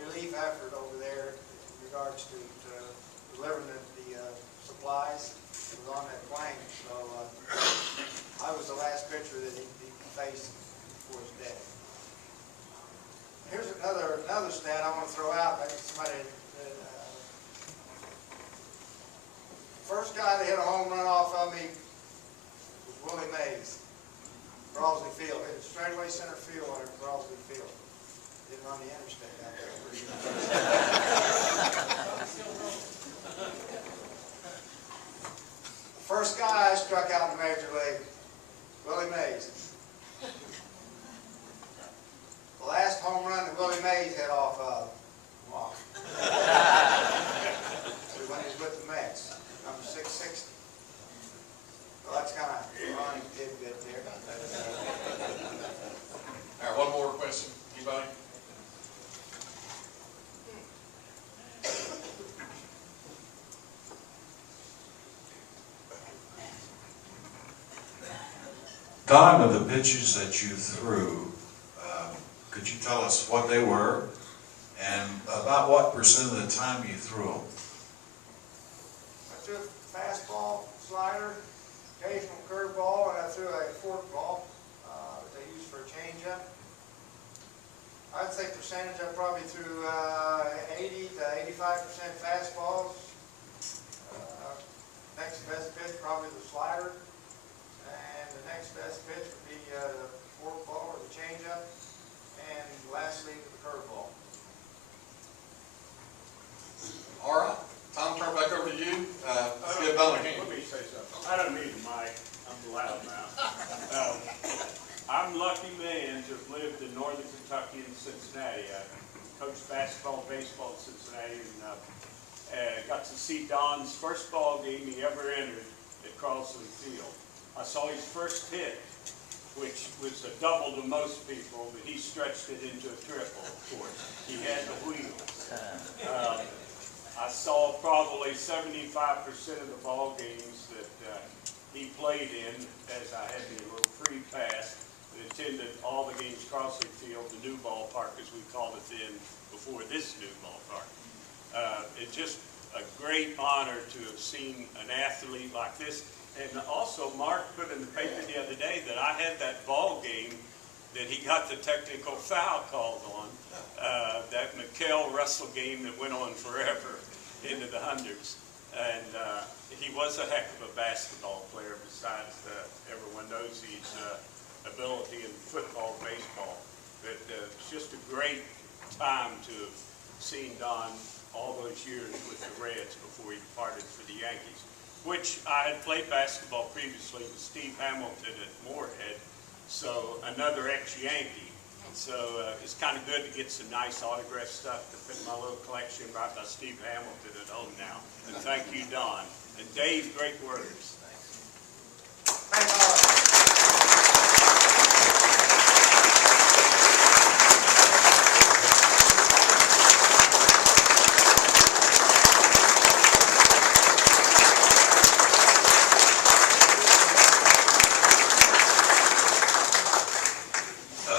relief effort over there in regards to delivering the supplies. It was on that plane, so I was the last pitcher that he faced before his death. Here's another stat I want to throw out. Maybe somebody. First guy to hit a home run off of me was Willie Mays, Crosley Field. Hit it straightaway center field on Crosley Field. Didn't run the interstate out there. The first guy I struck out in the major league, Willie Mays. The last home run that Willie Mays hit off of, wow. When he was with the Mets, number 660. So that's kind of a funny tidbit there. All right, one more question. Anybody? Don, of the pitches that you threw, could you tell us what they were and about what percent of the time you threw them? I threw a fastball, slider, occasional curveball, and I threw a forkball that they used for a changeup. I'd say percentage, I probably threw 80 to 85% fastballs. Next best pitch, probably the slider. And the next best pitch would be lucky man to have lived in northern Kentucky and Cincinnati. I coached basketball, baseball in Cincinnati, and got to see Don's first ball game he ever entered at Carlson Field. I saw his first hit, which was a double to most people, but he stretched it into a triple, of course. He had the wheels. I saw probably 75% of the ball games that he played in, as I had the little free pass, and attended all the games Crossley Field, the new ballpark as we called it then, before this new ballpark. It's just a great honor to have seen an athlete like this. And also, Mark put in the paper the other day that I had that ball game that he got the technical foul called on, that Mckell Russell game that went on forever into the hundreds. And he was a heck of a basketball player, besides everyone knows his ability in football, baseball. But it's just a great time to have seen Don all those years with the Reds before he departed for the Yankees, which I had played basketball previously with Steve Hamilton at Moorhead, so another ex-Yankee. So it's kind of good to get some nice autograph stuff to put in my little collection right by Steve Hamilton at home now. And thank you, Don. And Dave, great words. Thanks, Howard.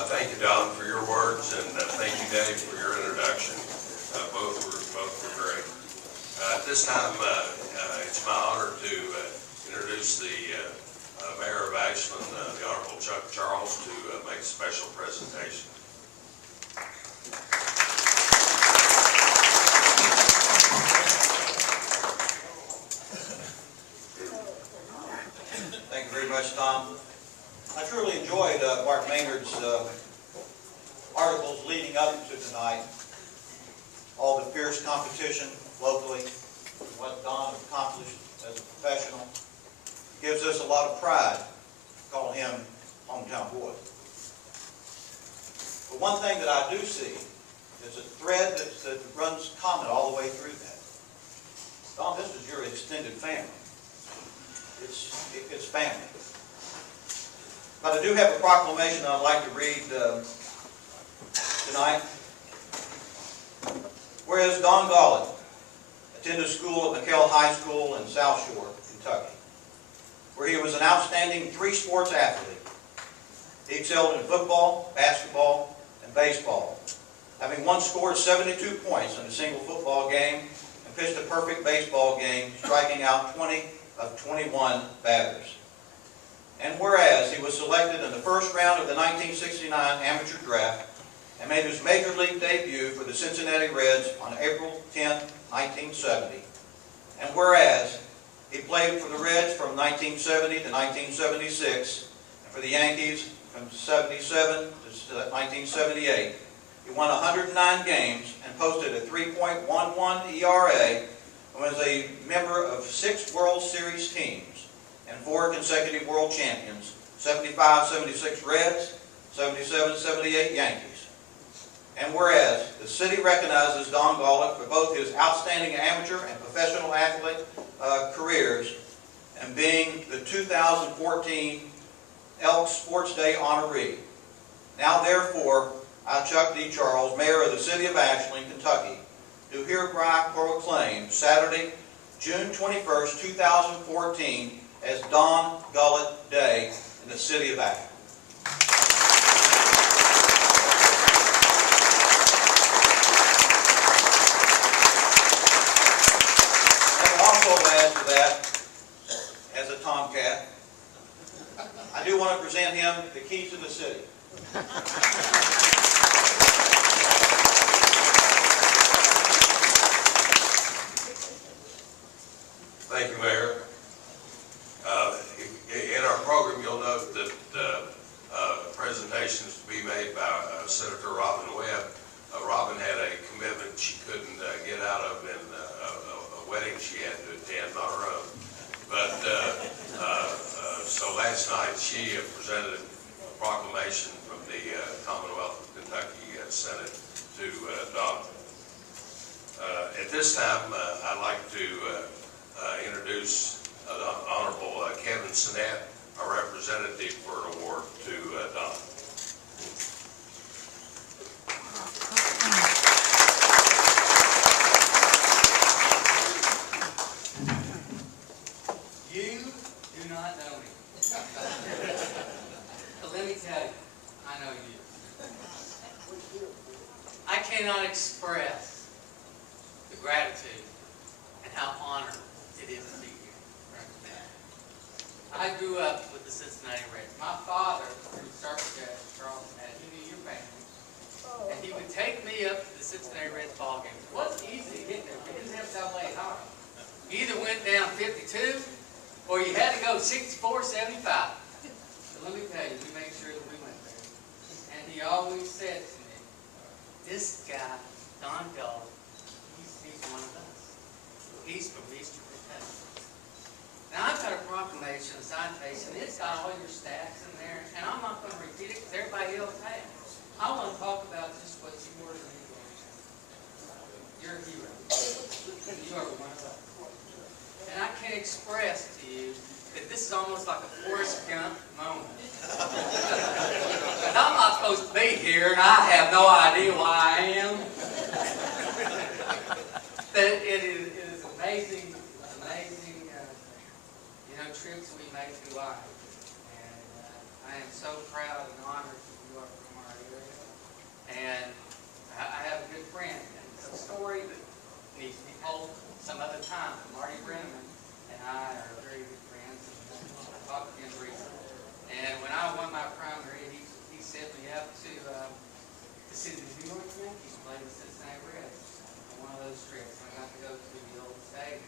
Thank you, Don, for your words, and thank you, Dave, for your introduction. Both were great. At this time, it's my honor to introduce the Mayor of Ashland, the Honorable Chuck Charles, to make a special presentation. Thank you very much, Tom. I truly enjoyed Mark Maynard's articles leading up to tonight. All the fierce competition locally, what Don accomplished as a professional, gives us a lot of pride to call him hometown boy. But one thing that I do see is a thread that runs common all the way through that. Don, this is your extended family. It's family. But I do have a proclamation I'd like to read tonight. Whereas Don Gullett attended school at Mckell High School in South Shore, Kentucky, where he was an outstanding three-sports athlete. He excelled in football, basketball, and baseball, having once scored 72 points in a single football game and pitched a perfect baseball game, striking out 20 of 21 batters. And whereas he was selected in the first round of the 1969 amateur draft and made his major league debut for the Cincinnati Reds on April 10, 1970. And whereas he played for the Reds from 1970 to 1976, and for the Yankees from 77 to 1978. He won 109 games and posted a 3.11 ERA and was a member of 6 World Series teams and 4 consecutive world champions, 75-76 Reds, 77-78 Yankees. And whereas the city recognizes Don Gullett for both his outstanding amateur and professional athlete careers and being the 2014 Elks Sports Day honoree. Now therefore, I, Chuck D. Charles, Mayor of the City of Ashland, Kentucky, do hereby proclaim Saturday, June 21st, 2014 as Don Gullett Day in the City of Ashland. Add to that, as a Tomcat, I do want to present him the keys to the city. Thank you, Mayor. In our program, you'll note that presentations to be made by Senator Robin Webb. Robin had a commitment she couldn't get out of in a wedding she had to attend on her own. But so last night she presented a proclamation this time, I'd like to introduce the Honorable Kevin Sinnett, our representative for an award to Don. You do not know me. But let me tell you, I know you. I cannot express the gratitude and how honored it is to be here. I grew up with the Cincinnati Reds. My father, who started Charleston, he knew your family. And he would take me up to the Cincinnati Reds ball games. It wasn't easy to get there. We didn't have Subway at home. You either went down 52 or you had to go 64, 75. So let me tell you, we made sure that we went there. And he always said to me, this guy, Don Gullett, he's one of us. He's from Eastern Kentucky. Now I've got a proclamation, a citation, it's got all your stats in there, and I'm not going to repeat it because everybody else has. I want to talk about just what you were to me. You're a hero. You are one of us. And I can express to you that this is almost like a Forrest Gump moment. Because I'm not supposed to be here, and I have no idea why I am. But it is amazing, trips we make through life. And I am so proud and honored that you are from our area. And I have a good friend, and it's a story that needs to be told some other time. Marty Brenneman and I are very good friends, and I talked to him recently. And when I won my primary, he sent me up to see the New York Yankees play the Cincinnati Reds on one of those trips. I got to go to the old stadium.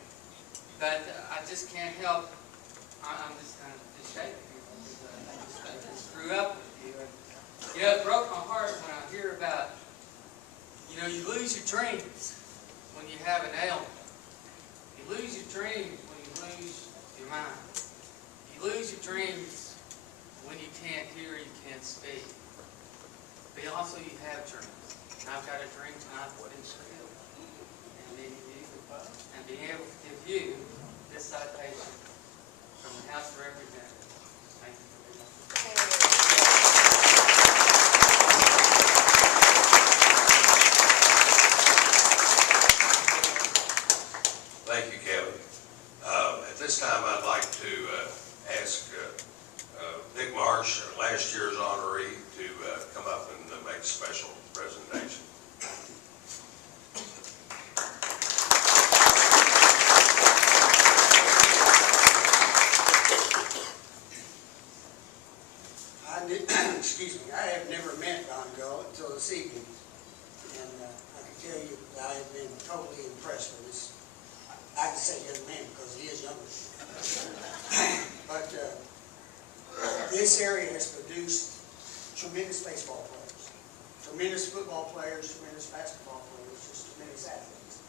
But I just can't help, I'm just kind of shaking because I just grew up with you. And, it broke my heart when I hear about, you lose your dreams when you have an ailment. You lose your dreams when you lose your mind. You lose your dreams when you can't hear, you can't speak. But also you have dreams. And I've got a dream tonight to fulfill. And being able to give you this citation from the House of Representatives. Thank you for being here. Thank you, Kevin. At this time, I'd like to ask Dick Marsh, last year's honoree, to come up and make a special presentation. Excuse me, I have never met Don Gullett until this evening, and I can tell you that I have been totally impressed with this. I can say young man because he is younger. But this area has produced tremendous baseball players, tremendous football players, tremendous basketball players, just tremendous athletes.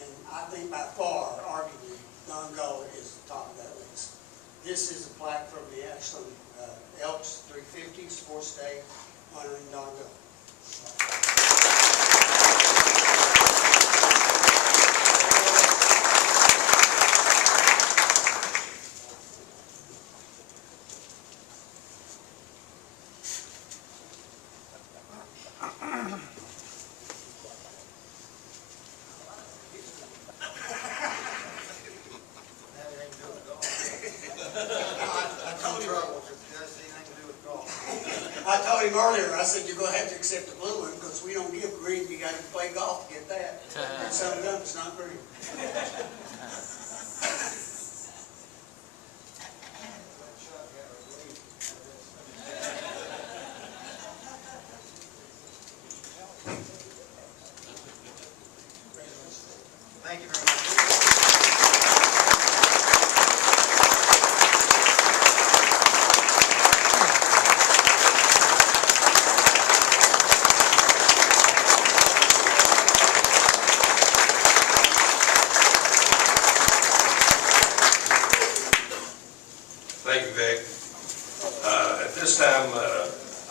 And I think by far, arguably, Don Gullett is the top of that list. This is a plaque from the Ashland Elks 350 Sports Day honoring Don Gullett. I told him earlier, I said, you're going to have to accept the blue one because we don't give green. You got to play golf to get that. And some of them it's not green. Thank you very much. Thank you, Vic. At this time,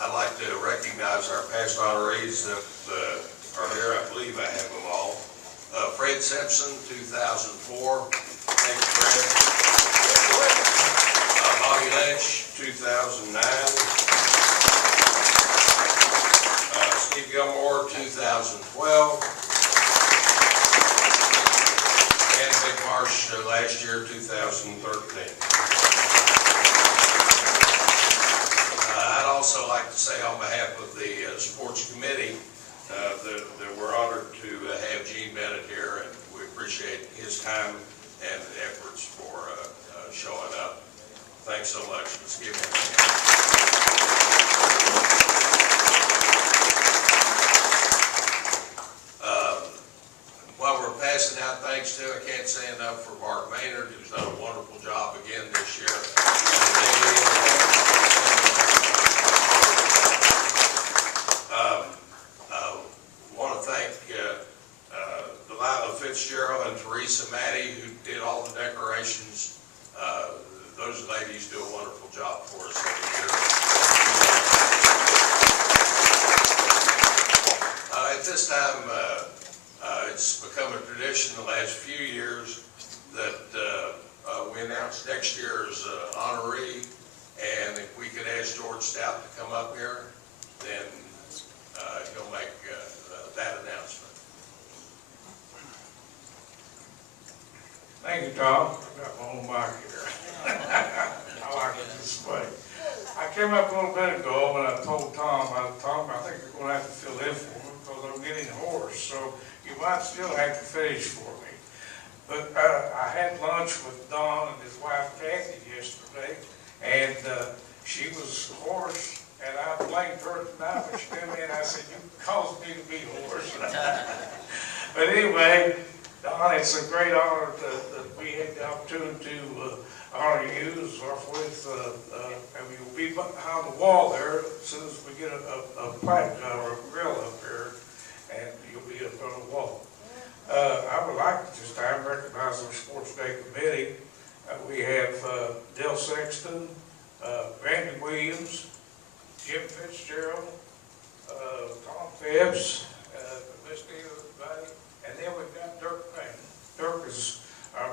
I'd like to recognize our past honorees that are here. I believe I have them all. Fred Simpson, 2004. Thank you, Fred. Bobby Lynch, 2009. Steve Gilmore, 2012. And Big Marsh last year, 2013. I'd also like to say on behalf of the sports committee that we're honored to have Gene Bennett here, and we appreciate his time and efforts for showing up. Thanks so much. Let's give him a hand. While we're passing out thanks to, I can't say enough for Mark Maynard, who's done a wonderful job again this year. I want to thank Delilah Fitzgerald and Teresa Matty, who did all the decorations. Those ladies do a wonderful job for us every year. At this time, it's become a tradition the last few years that we announce next year's honoree, and if we could ask George Stout to come up here, then he'll make that announcement. Thank you, Tom. I've got my own mic here. I like it this way. I came up a little bit ago and I told Tom, I think you're going to have to fill in for me because I'm getting hoarse, so you might still have to finish for me. But I had lunch with Don and his wife Kathy yesterday, and she was hoarse, and I blamed her tonight when she came in. I said, you caused me to be hoarse. But anyway, Don, it's a great honor that we had the opportunity to honor you to start with, and you'll be behind the wall there as soon as we get a plaque or a grill up here, and you'll be up on the wall. I would like to this time recognize our Sports Day Committee. We have Dale Sexton, Randy Williams, Jim Fitzgerald, Tom Phibbs, Misty everybody, and then we've got Dirk Payne. Dirk is our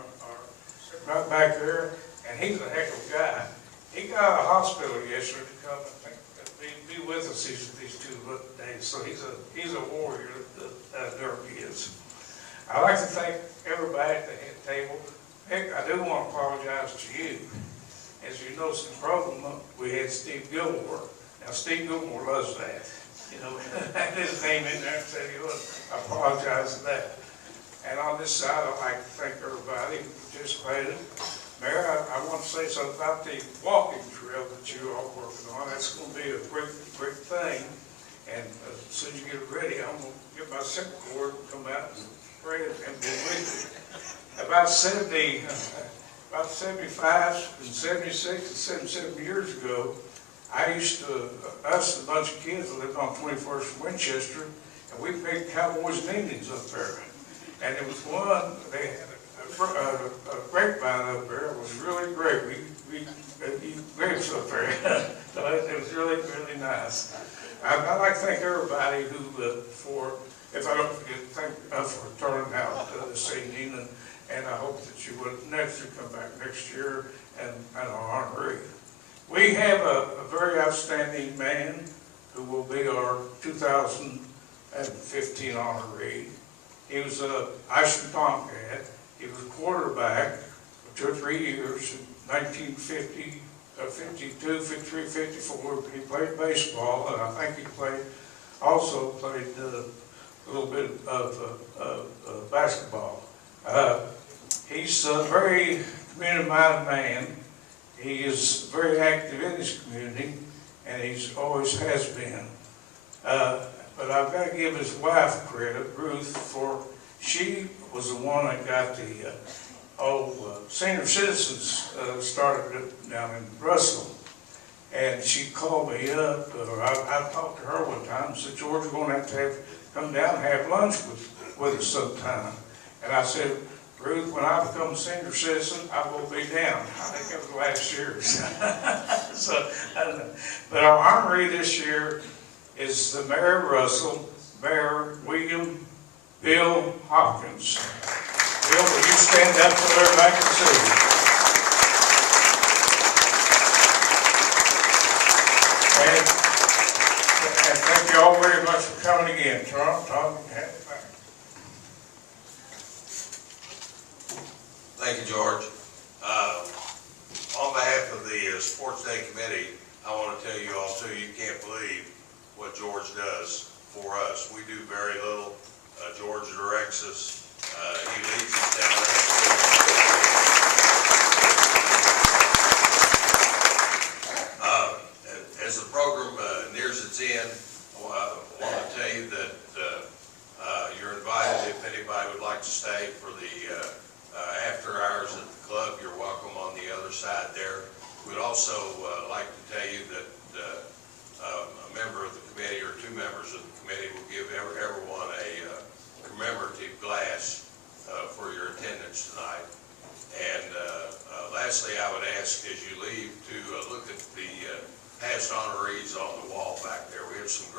right back there, and he's a heck of a guy. He got out of the hospital yesterday to come and be with us these 2 days, so he's a warrior, Dirk is. I'd like to thank everybody at the head table. Heck, I do want to apologize to you. As you know, since the program, we had Steve Gilmore. Now, Steve Gilmore loves that. You know, had his name in there and said he would. I apologize for that. And on this side, I'd like to thank everybody who participated. Mayor, I want to say something about the walking trail that you're all working on. That's going to be a great thing. And as soon as you get it ready, I'm going to get my second cord and come out and pray and be with you. About 75 and 76 and 77 years ago, I used to, us, a bunch of kids lived on 21st and Winchester, and we picked Cowboys and Indians up there. And there was one, they had a grapevine up there. It was really great. We eat grapes up there. So it was really, really nice. I'd like to thank everybody who, if I don't forget, thank for turning out this evening, and I hope that you would come back next year and our honoree. We have a very outstanding man who will be our 2015 honoree. He was a Ashland Tomcat. He was a quarterback for 2 or 3 years in 1950, 52, 53, 54. He played baseball, and I think he also played a little bit of basketball. He's a very community-minded man. He is very active in his community, and he's always has been. But I've got to give his wife credit, Ruth, for she was the one that got the senior citizens started down in Russell. And she called me up, or I talked to her one time and said, George, we're going to have come down and have lunch with us sometime. And I said, Ruth, when I become a senior citizen, I will be down. I think that was last year. So, I don't know. But our honoree this year is the Mayor of Russell, Mayor William Bill Hopkins. Bill, will you stand up so everybody can see you? And thank you all very much for coming again. Tom, you can have it back. Thank you, George. On behalf of the Sports Day Committee, I want to tell you all too, you can't believe what George does for us. We do very little. George directs us. He leads us down there. As the program nears its end, I want to tell you that you're invited, if anybody would like to stay for the after hours at the club, you're welcome on the other side there. We'd also like to tell you that a member of the committee or two members of the committee will give everyone a commemorative glass for your attendance tonight. And lastly, I would ask as you leave to look at the past honorees on the wall back there. We have some